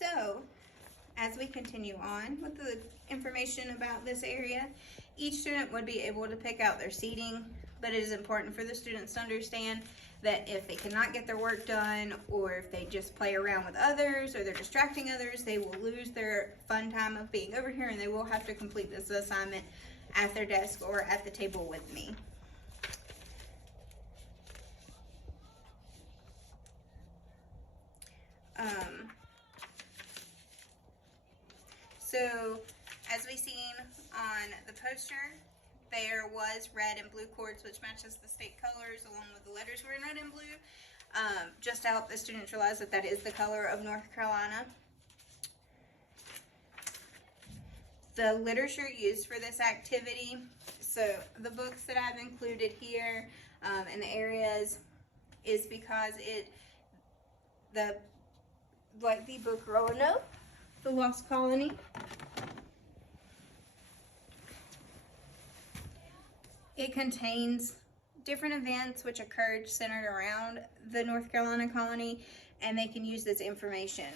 So, as we continue on with the information about this area, each student would be able to pick out their seating, but it is important for the students to understand that if they cannot get their work done, or if they just play around with others, or they're distracting others, they will lose their fun time of being over here, and they will have to complete this assignment at their desk or at the table with me. So, as we seen on the poster, there was red and blue cords, which matches the state colors, along with the letters were in red and blue, just to help the students realize that that is the color of North Carolina. The literature used for this activity, so the books that I've included here in the areas is because like the book Roanoke, The Lost Colony. It contains different events which occurred centered around the North Carolina colony, and they can use this information.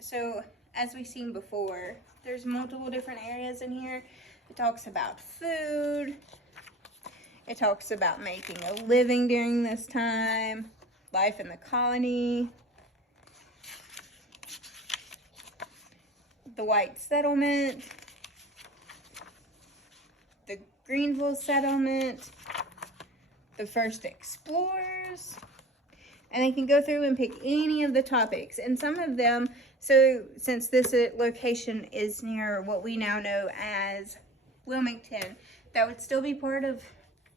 So, as we've seen before, there's multiple different areas in here. It talks about food. It talks about making a living during this time, life in the colony, the white settlement, the Greenville settlement, the first explorers, and they can go through and pick any of the topics. And some of them, so since this location is near what we now know as Wilmington, that would still be part of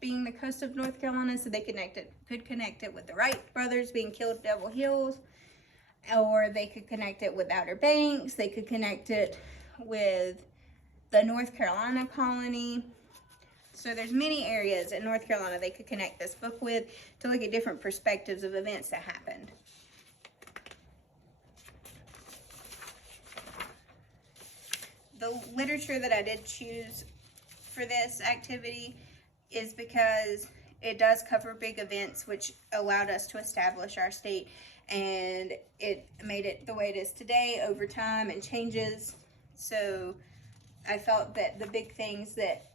being the coast of North Carolina, so they could connect it with the Wright brothers being killed at Devil Hills, or they could connect it with Outer Banks, they could connect it with the North Carolina colony. So there's many areas in North Carolina they could connect this book with to look at different perspectives of events that happened. The literature that I did choose for this activity is because it does cover big events which allowed us to establish our state, and it made it the way it is today over time and changes. So I felt that the big things that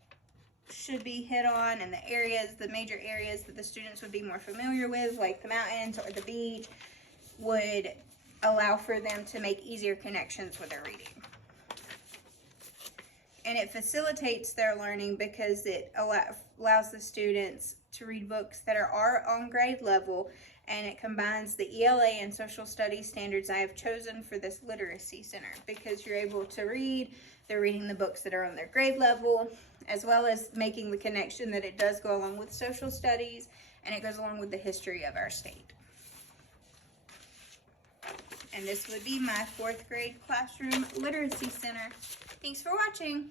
should be hit on, and the major areas that the students would be more familiar with, like the mountains or the beach, would allow for them to make easier connections with their reading. And it facilitates their learning because it allows the students to read books that are on grade level, and it combines the ELA and social studies standards I have chosen for this literacy center, because you're able to read, they're reading the books that are on their grade level, as well as making the connection that it does go along with social studies, and it goes along with the history of our state. And this would be my 4th grade classroom literacy center. Thanks for watching.